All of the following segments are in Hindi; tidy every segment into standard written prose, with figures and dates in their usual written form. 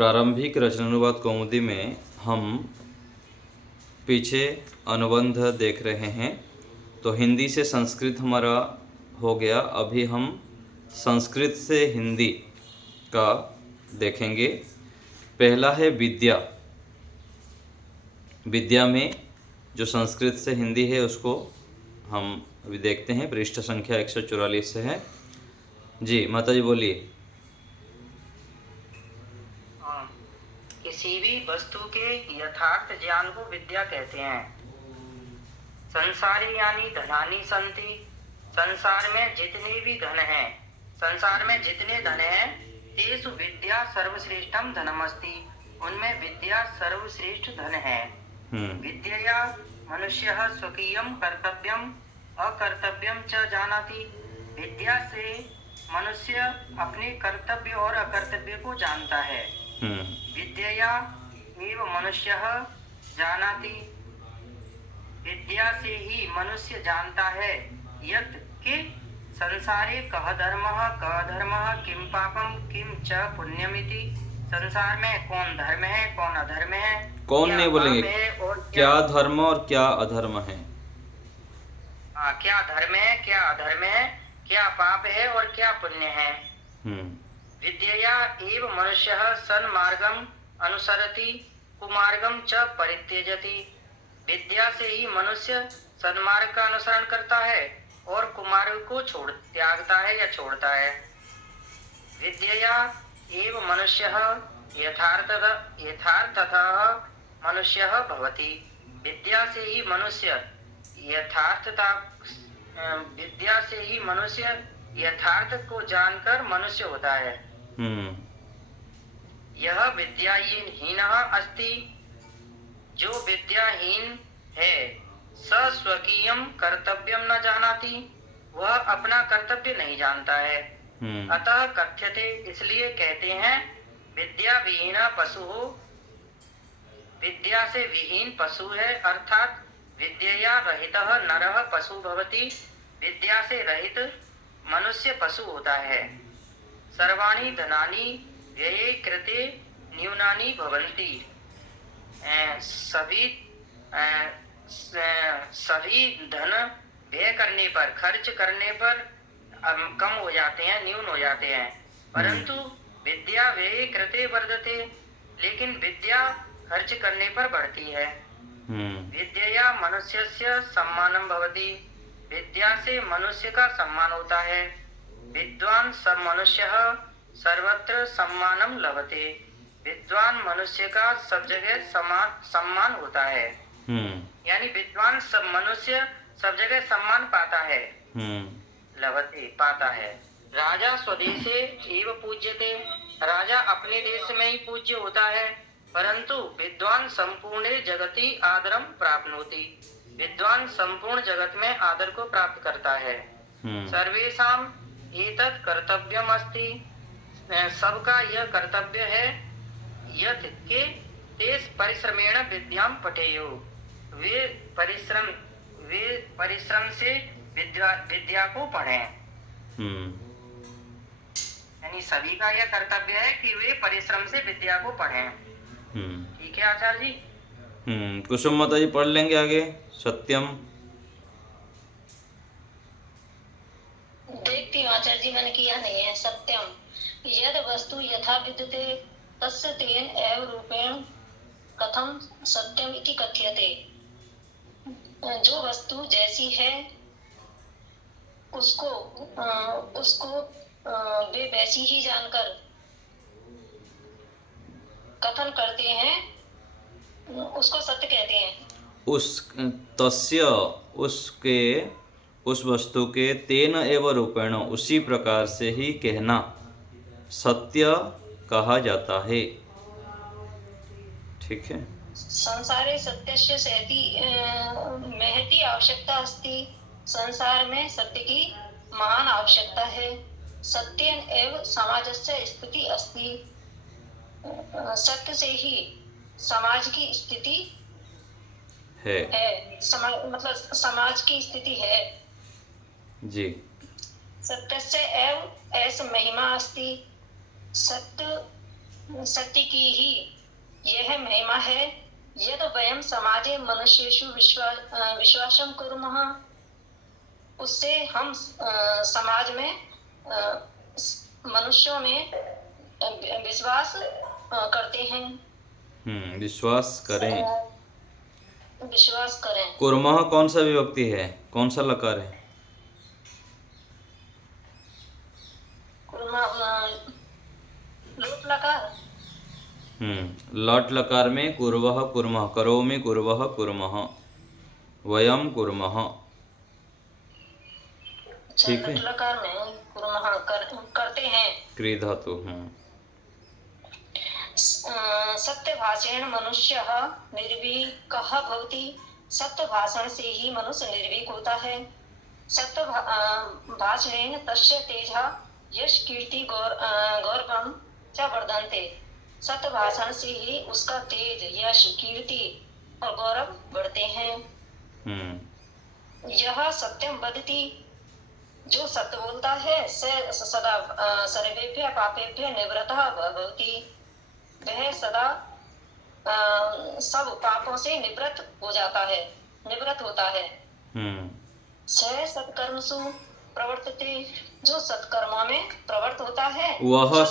प्रारंभिक रचनानुवाद कौमुदी में हम पीछे अनुबंध देख रहे हैं। तो हिंदी से संस्कृत हमारा हो गया, अभी हम संस्कृत से हिंदी का देखेंगे। पहला है विद्या। विद्या में जो संस्कृत से हिंदी है उसको हम अभी देखते हैं। पृष्ठ संख्या 144 से है। जी माता जी बोलिए। किसी भी वस्तु के यथार्थ ज्ञान को विद्या कहते हैं। संसारी यानी धनानी संति, संसार में जितने भी धन हैं, संसार में जितने धन हैं, तेषु विद्या सर्वश्रेष्ठम धनमस्ति, उनमें विद्या सर्वश्रेष्ठ धन है। विद्यया मनुष्यः स्वकीयं कर्तव्यम अकर्तव्यम च जानाति। विद्या से मनुष्य अपने कर्तव्य और अकर्तव्य को जानता है। विद्यया एव मनुष्यः जानाति, विद्या से ही मनुष्य जानता है यत् कि संसारे कः धर्मः कः अधर्मः किम पापम किम च पुण्यमिति। संसार में कौन धर्म है कौन अधर्म है, कौन नहीं बोलेंगे, क्या धर्म और क्या अधर्म है। क्या धर्म है क्या अधर्म है, क्या पाप है और क्या पुण्य है। विद्यया एव मनुष्यः सन्मार्गम अनुसरति कुमार्गम च परित्यजति। विद्या से ही मनुष्य सन्मार्ग का अनुसरण करता है और कुमार्ग को त्यागता है या छोड़ता है। विद्यया एव मनुष्यः यथार्थतः मनुष्यः भवति। विद्या से ही मनुष्य यथार्थ को जानकर मनुष्य होता है। यह विद्याहीनः अस्ति, जो विद्याहीन है, स स्वकीयं कर्तव्यम न जानाति, वह अपना कर्तव्य नहीं जानता है। अतः कथ्यते, इसलिए कहते हैं, विद्या विहीन पशु हो, विद्या से विहीन पशु है, अर्थात विद्यया रहितः नरः पशु भवति। विद्या से रहित मनुष्य पशु होता है। सर्वाणि धनानि व्यये कृते न्यूनानि भवन्ति। सभी धन व्यय करने पर, खर्च करने पर कम हो जाते हैं, न्यून हो जाते हैं। परंतु विद्या व्यये कृते वर्धते, लेकिन विद्या खर्च करने पर बढ़ती है। विद्यया मनुष्यस्य सम्मानम भवति, विद्या से मनुष्य का सम्मान होता है। विद्वान सब मनुष्यः सर्वत्र सम्मानम लभते, विद्वान मनुष्य का सब जगह सम्मान होता है। यानी विद्वान सब मनुष्य सब जगह सम्मान पाता है। लभते पाता है। राजा स्वदेशे एव पूज्यते, राजा अपने देश में ही पूज्य होता है। परंतु विद्वान संपूर्ण जगति आदरम प्राप्नोति, विद्वान संपूर्ण जगत में आदर को प्राप्त करता है। सर्वेषां एतत् कर्तव्यम अस्ति, सबका यह कर्तव्य है, यत् के तेस परिश्रमेण विद्याम पठेयो, वे परिश्रम से विद्या को पढ़ें। यानी सभी का यह कर्तव्य है कि वे परिश्रम से विद्या को पढ़ें। ठीक है आचार्य जी। कुसुम माता जी पढ़ लेंगे आगे। सत्यम देखती हूँ आचार्य जी, मैंने किया नहीं है। सत्यम यद वस्तु यथा विद्यते तस्य तेन एव रूपेण कथम सत्यम इति कथ्यते। जो वस्तु जैसी है उसको वे वैसी ही जानकर कथन करते हैं, उसको सत्य कहते हैं। उस वस्तु के तेन एव रूपेण, उसी प्रकार से ही कहना सत्य कहा जाता है। ठीक है। संसारे सत्यस्य सहति महती आवश्यकता अस्ति, संसार में सत्य की महान आवश्यकता है। सत्येन एव समाजस्य स्थिति अस्ति, सत्य से ही समाज की स्थिति है। मतलब समाज की स्थिति है जी। सत्यस्य एव ऐस महिमा अस्ति, सत्य सत्य की ही यह महिमा है। यद वयम समाजे मनुष्येषु विश्वासम कुर्मः, उससे हम समाज में मनुष्यों में विश्वास करते हैं। विश्वास करें। विश्वास करें। कुर्मः कौन सा विभक्ति है, कौन सा लकार है? लोट लकार। लट लकार में कुर्वः कुर्मः, करोमि कुर्वः कुर्मः, वयम कुर्मः। ठीक है। लट लकार में कुर्मः करते हैं। क्रिय धातु। सत्यभाषेण मनुष्यः निर्भीकः भवति। सत्य भाषण से ही मनुष्य निर्भीक होता है। सत्य भाषणेन तस्य तेजः यश कीर्ति गौरवं च वर्धन्ते। सत्य भाषण से ही उसका तेज, यश, कीर्ति और गौरव बढ़ते हैं। यह सत्यम वदति, जो सत्य बोलता है सदा सर्वेभ्य पापेभ्य निवृत्तः भवति। वह सदा सब पापों से निवृत्त हो जाता है, निवृत्त होता है। सह सत्कर्मसु प्रवर्तते, जो सत्कर्मों में प्रवृत्त होता है वह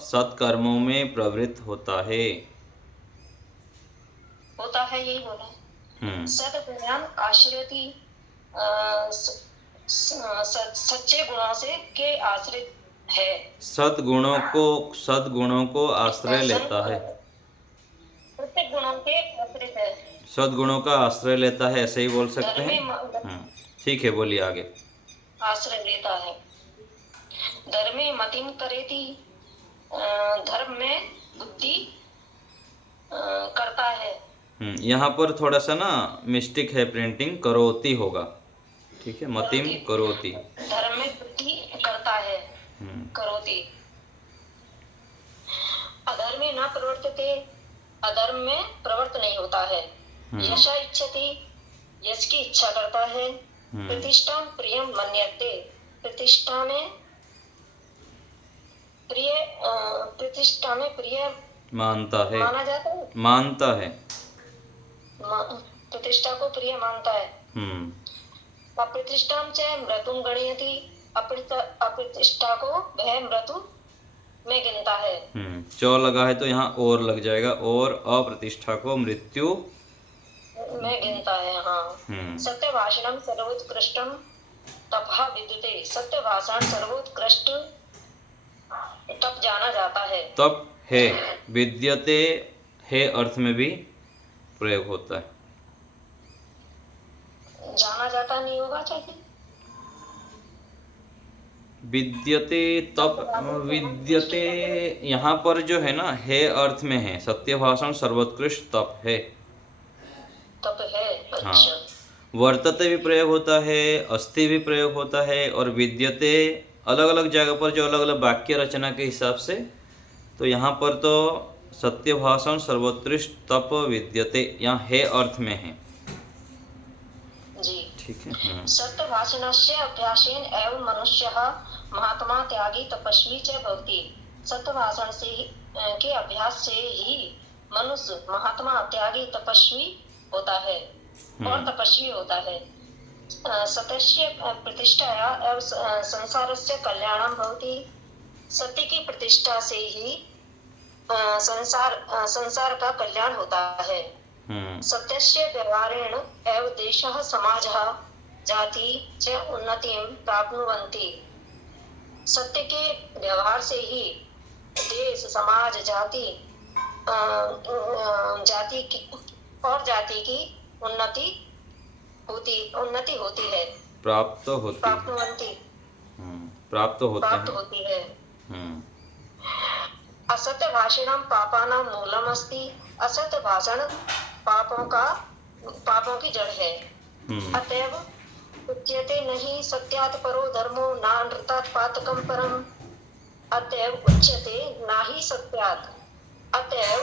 सत्कर्मों में प्रवृत्त होता है, यही बोला। सद्गुणान आश्रयति, सच्चे गुणों से के आश्रित है। सद्गुणों को आश्रय लेता है। प्रत्येक गुणों के आश्रित है। सद्गुणों का आश्रय लेता है, ऐसे ही बोल सकते हैं। ठीक है, बोलिए आगे। आश्रय लेता है। धर्मे मतिम करेति, धर्म में बुद्धि करता है। यहाँ पर थोड़ा सा ना मिस्टेक है, प्रिंटिंग करोति होगा। ठीक है, मतिम करोति। धर्म में बुद्धि करता है, करोति। अधर्मे न प्रवर्तते, अधर्म में प्रवृत्त नहीं होता है। यशा इच्छति, यश की इच्छा करता है। प्रतिष्ठा प्रियम मन्यते, प्रतिष्ठा में प्रिय मानता है, माना जाता है, मानता है। प्रतिष्ठा को प्रिय मानता है। अप्रतिष्ठा च मृतुम गणयति, अप्रतिष्ठा को वह मृत्यु में गिनता है। चौ लगा है तो यहाँ और लग जाएगा, और अप्रतिष्ठा को मृत्यु में गिनता है। हाँ। सत्य भाषणम सर्वोत्कृष्टम तपः विद्यते, सत्य भाषण सर्वोत्कृष्ट तप जाना जाता है। तप है, विद्यते है अर्थ में भी प्रयोग होता है। जाना जाता नहीं होगा चाहिए। विद्यते तप, विद्यते यहाँ पर जो है ना, है अर्थ में है। सत्य भाषण सर्वोत्कृष्ट तप है, तप है। हाँ। वर्तते भी प्रयोग होता है, अस्ति भी प्रयोग होता है, और विद्यते अलग अलग जगह पर जो अलग अलग वाक्य रचना के हिसाब से। तो यहाँ पर तो सत्य भाषण सर्वोत्कृष्ट तप विद्यते, यहाँ है अर्थ में है जी। ठीक है। सत्य भाषणस्य अभ्यासेन एवं मनुष्यः महात्मा त्यागी तपस्वी च भवति। सत्य भाषण से के अभ्यास से ही मनुष्य महात्मा त्यागी तपस्वी होता है और तपस्वी होता है। सत्यस्य प्रतिष्ठाया एवं संसारस्य कल्याणं भवति। सत्य की प्रतिष्ठा से ही संसार का कल्याण होता है। सत्यस्य व्यवहारेण एव देशः समाजः जाति च उन्नतिं प्राप्नुवन्ति। सत्य के व्यवहार से ही देश, समाज, जाति की उन्नति होती है, प्राप्त होती है। असत्य भाषणम पापानां मूलम अस्ति। असत्य भाषण पापों की जड़ है। अतएव उच्यते नहीं सत्यात् परो धर्मो नानृतात् पातकं परम। अतएव उच्यते नाही सत्यात्, अतएव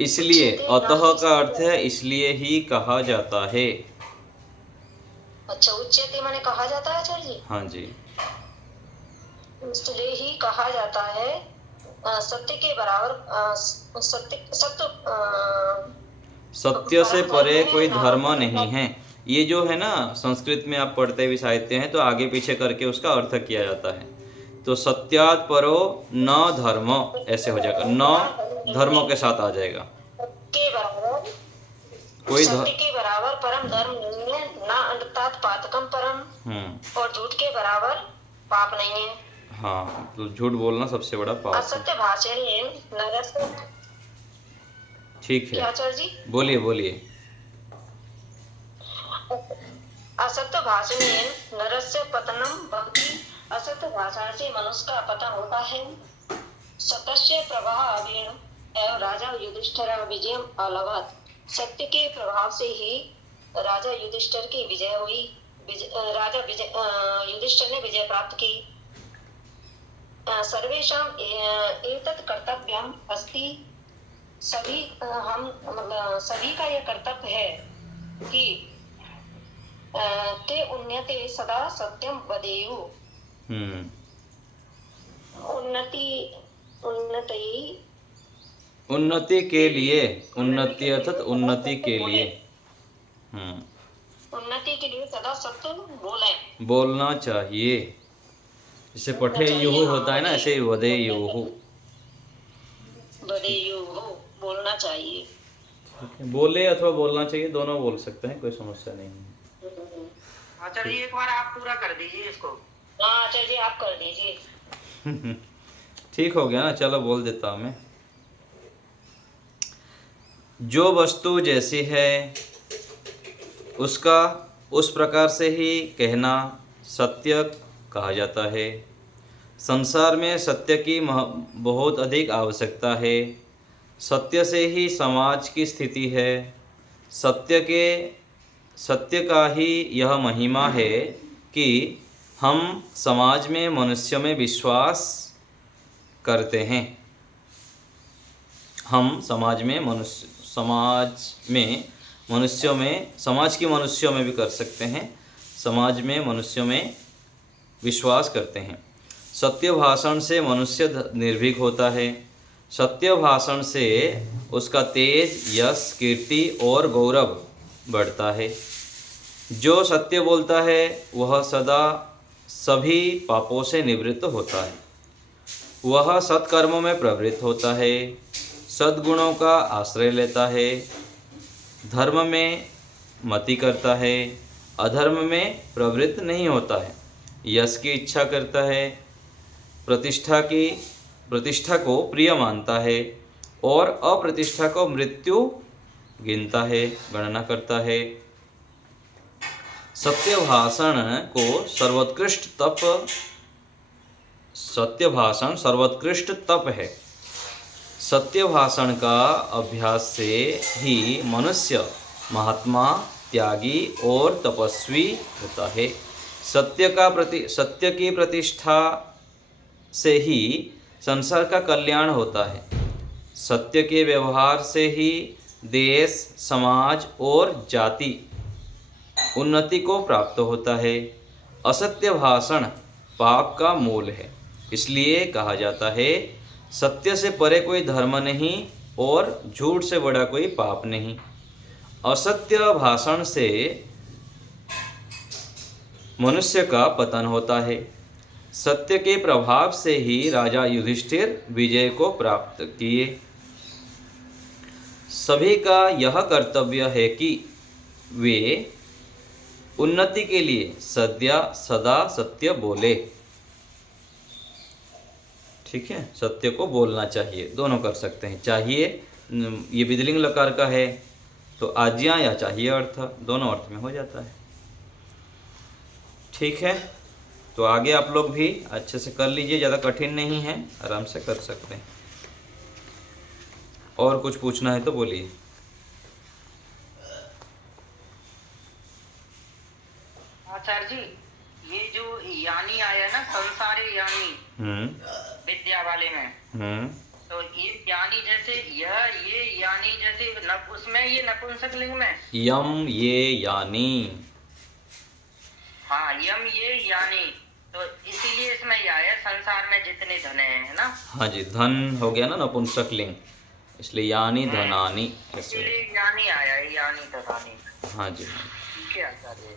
इसलिए, अतः का अर्थ है इसलिए ही कहा जाता है। अच्छा, उच्यते माने कहा जाता है आचार्य जी। हाँ जी। इसलिए ही कहा जाता है सत्य के बराबर सत्य सत्य सत्य से परम परे धर्म कोई है धर्म नहीं है। ये जो है ना, संस्कृत में आप पढ़ते भी साहित्य हैं तो आगे पीछे करके उसका अर्थ किया जाता है। तो सत्यात् परो न धर्म, ऐसे हो जाएगा, न धर्म के साथ आ जाएगा। के बराबर कोई सत्य के बराबर परम धर्म नहीं है, ना अर्थात पातकम परम, और झूठ के बराबर पाप नहीं है। हाँ, तो झूठ बोलना सबसे बड़ा पाप है। असत्य भाषणे नरस्य, ठीक है, क्या आचार्य जी? बोलिए बोलिए। असत्य भाषणेन नरस्य पतनम भवति, असत्य भाषण से मनुष्य का पतन होता है। सत्यस्य प्रभावेण एवं राजा युधिष्ठिर विजय अलभत, सत्य के प्रभाव से ही राजा युधिष्ठिर की विजय हुई। युधिष्ठिर ने विजय प्राप्त की। सर्वेषां एतत् कर्तव्यम् अस्ति, सभी सभी का यह कर्तव्य है कि ते उन्नते सदा सत्यम वदेयु। उन्नति के लिए, उन्नति अर्थात उन्नति के लिए, उन्नति के लिए सदा सत्य बोलना चाहिए। जैसे पठे युहु होता है ना, ऐसे वदे युहु, बोलना चाहिए। बोले अथवा बोलना चाहिए, दोनों बोल सकते हैं, कोई समस्या नहीं है। आचार्य जी एक बार आप पूरा कर दीजिए इसको। हाँ आचार्य जी आप कर दीजिए। ठीक हो गया ना, चलो बोल देता हूँ मैं। जो वस्तु जैसी है उसका उस प्रकार से ही कहना सत्य कहा जाता है। संसार में सत्य की बहुत अधिक आवश्यकता है। सत्य से ही समाज की स्थिति है। सत्य का ही यह महिमा है कि हम समाज में मनुष्यों में विश्वास करते हैं। हम समाज की मनुष्यों में भी कर सकते हैं, समाज में मनुष्यों में विश्वास करते हैं। सत्य भाषण से मनुष्य निर्भीक होता है। सत्य भाषण से उसका तेज, यश, कीर्ति और गौरव बढ़ता है। जो सत्य बोलता है वह सदा सभी पापों से निवृत्त होता है। वह सत्कर्मों में प्रवृत्त होता है, सद्गुणों का आश्रय लेता है, धर्म में मति करता है, अधर्म में प्रवृत्त नहीं होता है, यश की इच्छा करता है, प्रतिष्ठा को प्रिय मानता है और अप्रतिष्ठा को मृत्यु गिनता है, गणना करता है। सत्य भाषण सर्वोत्कृष्ट तप है। सत्य भाषण का अभ्यास से ही मनुष्य महात्मा, त्यागी और तपस्वी होता है। सत्य की प्रतिष्ठा से ही संसार का कल्याण होता है। सत्य के व्यवहार से ही देश, समाज और जाति उन्नति को प्राप्त होता है। असत्य भाषण पाप का मूल है। इसलिए कहा जाता है सत्य से परे कोई धर्म नहीं और झूठ से बड़ा कोई पाप नहीं। असत्य भाषण से मनुष्य का पतन होता है। सत्य के प्रभाव से ही राजा युधिष्ठिर विजय को प्राप्त किए। सभी का यह कर्तव्य है कि वे उन्नति के लिए सदा सत्य बोले। ठीक है, सत्य को बोलना चाहिए, दोनों कर सकते हैं। चाहिए ये विधिलिंग लकार का है तो आज्ञा या चाहिए अर्थ, दोनों अर्थ में हो जाता है। ठीक है, तो आगे आप लोग भी अच्छे से कर लीजिए, ज़्यादा कठिन नहीं है, आराम से कर सकते हैं। और कुछ पूछना है तो बोलिए। आचार्य जी, ये जो यानी आया ना, संसारे यानी विद्या वाले में, तो ये यानी जैसे ये यानी जैसे उसमें ये नपुंसक लिंग में यम ये यानी, हाँ यम ये यानी, तो इसीलिए इसमें यह आया संसार में जितने धन है ना। हाँ जी, धन हो गया ना नपुंसक लिंग, इसलिए यानी धनानी ऐसे। इसीलिए यानी आया है, यानी धनानी। हाँ जी, ठीक है आचार्य।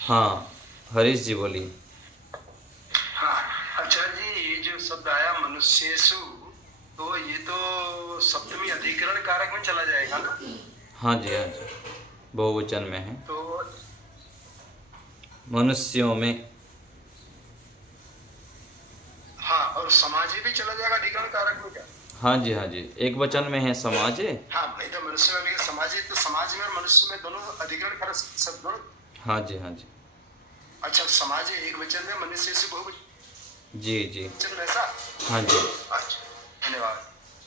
हाँ हरीश जी बोलिए। हाँ अच्छा जी, ये जो शब्द आया मनुष्येषु, तो ये तो सप्तमी अधिकरण कारक में चला जाएगा ना। हाँ जी, हाँ जी, बहुवचन में है, तो मनुष्यों में। हाँ, और समाजी भी चला जाएगा अधिकरण कारक में क्या। हाँ जी, हाँ जी, एक वचन में है समाज है। हाँ भाई, तो मनुष्य में भी समाजी, तो समाज में और मनुष्य में दोनों अधिकरण कारक शब्द दोनों। हाँ जी, हाँ जी, अच्छा, समाज एक वचन में, मनुष्येषु बहुवचन जी जी, में, ऐसा। हाँ जी। अच्छा, धन्यवाद।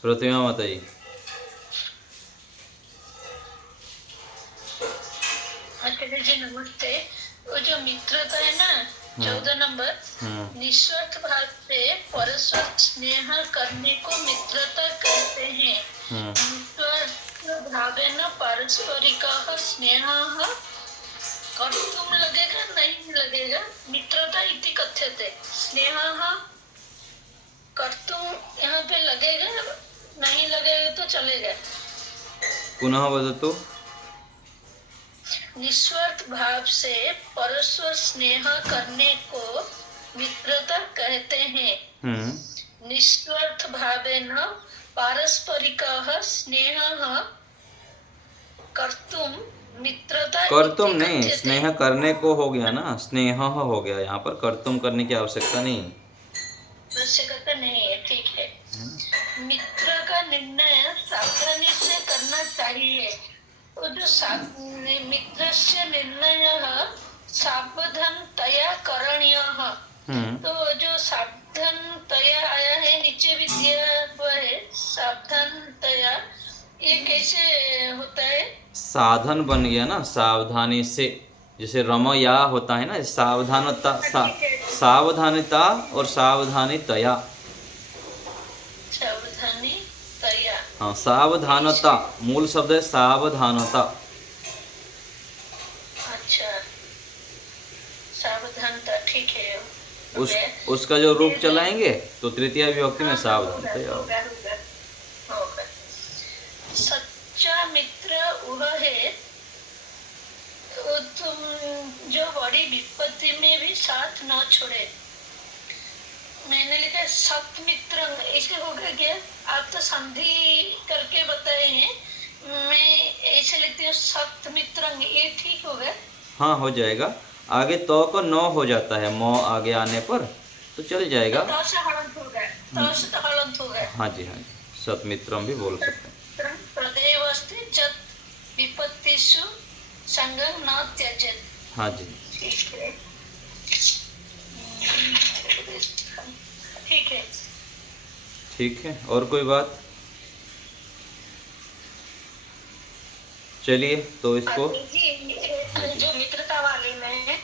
प्रतिमा बताइए। आचार्य जी नमस्ते। वो जो मित्रता है ना 14 नंबर, निस्वार्थ भाव से परस्पर स्नेह करने को मित्रता कहते हैं। निस्वार्थ भावेन पारस्परिकः स्नेहः कर्तुं लगेगा नहीं लगेगा, मित्रता इति कथ्यते। स्नेहः कर्तुं यहाँ पे लगेगा, नहीं लगेगा तो चलेगा। पुनः वदतु। निस्वार्थ भाव से परस्पर स्नेह करने को मित्रता कहते हैं। निस्वार्थ भावेन पारस्परिकः स्नेहः कर्तुं मित्रता कर्तुम इति नहीं, कथ्यते। स्नेह करने को हो गया ना, स्नेह हो गया, यहाँ पर कर्तुम करने की आवश्यकता नहीं। आवश्यकता नहीं है, ठीक है। मित्र का निर्णय सावधानी से करना चाहिए। वो जो मित्र से निर्णय सावधानतया करणीयः, तो जो सावधानतया आया है नीचे भी दिया हुआ है, सावधानतया, ये कैसे होता है? साधन बन गया ना, सावधानी से, जैसे रमया होता है ना, सावधानता, सावधानता और सावधानीतया। सावधानीतया, हाँ, सावधानता मूल शब्द है, सावधानता। अच्छा, सावधानता, ठीक है। उसका जो रूप चलाएंगे तो तृतीय विभक्ति में सावधानता। होगा। सच्चा मित्र वह है वो तुम जो बड़ी विपत्ति में भी साथ न छोड़े। मैंने लिखा सत मित्र, ऐसे हो गया क्या? आप तो संधि करके बताए हैं, मैं ऐसे लिखती हूँ सत मित्र, ये ठीक होगा? हाँ हो जाएगा, आगे तो को न हो जाता है, मो आगे आने पर तो चल जाएगा। तो से हलंत होगा, तो से तो हलंत होगा। हाँ जी, हाँ जी, सतमित्रम भी बोल सकते हैं। तदेवस्ति जत विपत्तिषु संगं न त्यजेत्। हाँ जी, ठीक है, ठीक है, ठीक है। और कोई बात? चलिए तो इसको जो मित्रता वाले में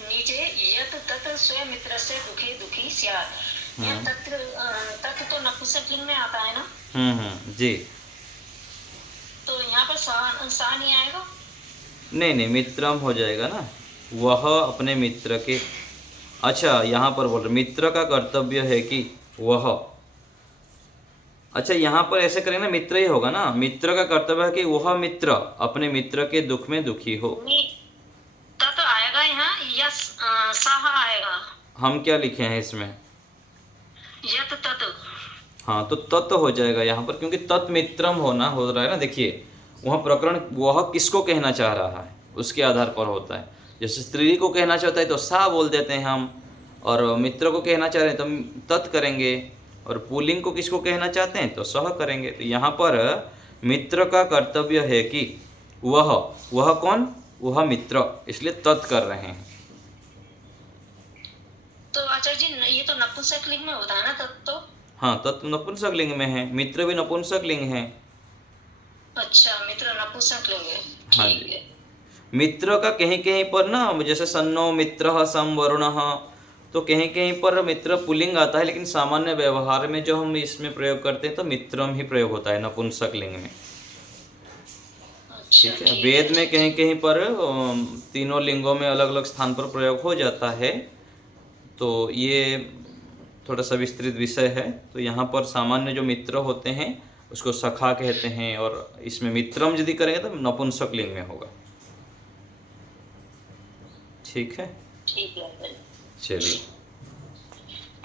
नीचे यत तत् स्वयं मित्र से दुखी दुखी स्यात्, यह तत् तो नपुंसकलिंग में आता है ना। जी, तो यहाँ पर सा नहीं आएगा? नहीं नहीं, मित्रम हो जाएगा ना, वह अपने मित्र के। अच्छा, यहाँ पर बोल रहे मित्र का कर्तव्य है कि वह, अच्छा यहाँ पर ऐसे करेंगे ना, मित्र ही होगा ना, मित्र का कर्तव्य है कि वह मित्र अपने मित्र के दुख में दुखी हो। तत् आएगा यहाँ या सह आएगा? हम क्या लिखे हैं इसमें? यत तत्। हाँ, तो तत् हो जाएगा यहाँ पर, क्योंकि तत्मित्रम होना हो रहा है ना। देखिए वहाँ प्रकरण वह किसको कहना चाह रहा है उसके आधार पर होता है। जैसे स्त्री को कहना चाहता है तो सा बोल देते हैं हम, और मित्र को कहना चाह रहे हैं तो तत् करेंगे, और पुल्लिंग को किसको कहना चाहते हैं तो सह करेंगे। तो यहाँ पर मित्र का कर्तव्य है कि वह कौन? वह मित्र, इसलिए तत् कर रहे हैं। तो आचार्य जी ये तो नपुंसक लिंग में होता है ना तत् तो? हाँ, तत् नपुंसक लिंग में है, मित्र भी नपुंसक लिंग है। अच्छा, मित्र नपुंसक लिंग है। हाँ जी, मित्र का कहीं कहीं पर ना, जैसे सन्नो मित्र सम वरुणः, तो कहीं कहीं पर मित्र पुल्लिंग आता है, लेकिन सामान्य व्यवहार में जो हम इसमें प्रयोग करते हैं तो मित्रम ही प्रयोग होता है नपुंसक लिंग में। अच्छा, ठीक है। वेद में कहीं कहीं पर तीनों लिंगों में अलग अलग स्थान पर प्रयोग हो जाता है, तो ये थोड़ा सा विस्तृत विषय है। तो यहाँ पर सामान्य जो मित्र होते हैं उसको सखा कहते हैं, और इसमें मित्रम यदि करेंगे तो नपुंसक लिंग में होगा। ठीक है, ठीक है। चलिए।